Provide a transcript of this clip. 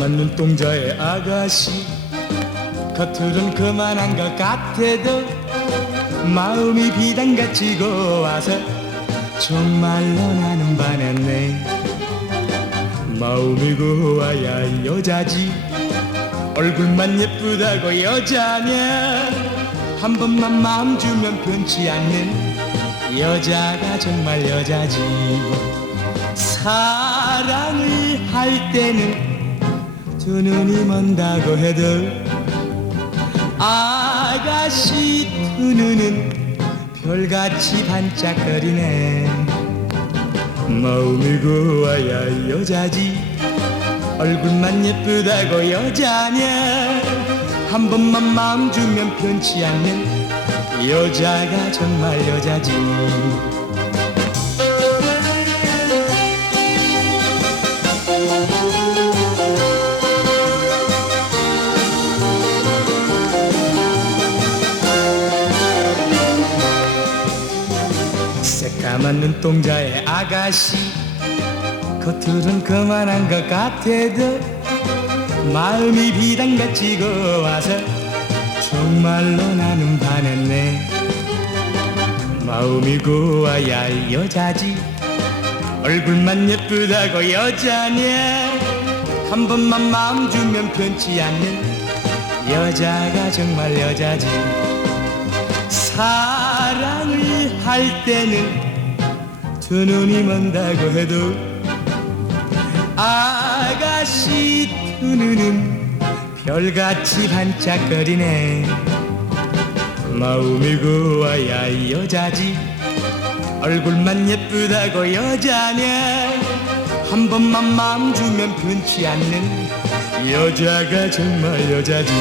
새까만 눈동자의 아가씨. 겉으론 그만한 것 같아도 마음이 비단같이 고와서 정말로 나는 반했네. 마음이 고와야 여자지. 얼굴만 예쁘다고 여자냐 한 번만 마음 주면 변치 않는 여자가 정말 여자지. 사랑을 할 때는 두 눈이 먼다고 해도 아가씨 두 눈은 별같이 반짝거리네. 마음이 고와야 여자지. 얼굴만 예쁘다고 여자냐. 한 번만 마음 주면 변치 않는 여자가 정말 여자지 까만 눈동자의 아가씨. 겉으론 그만한 것 같아도 마음이 비단같이 고와서 정말로 나는 반했네. 마음이 고와야 여자지. 얼굴만 예쁘다고 여자냐. 한 번만 마음 주면 변치 않는 여자가 정말 여자지. 사랑을 할 때는 두 눈이 먼다고 해도 아가씨 두 눈은 별같이 반짝거리네. 마음이 고와야 여자지. 얼굴만 예쁘다고 여자냐 한 번만 마음 주면 변치 않는 여자가 정말 여자지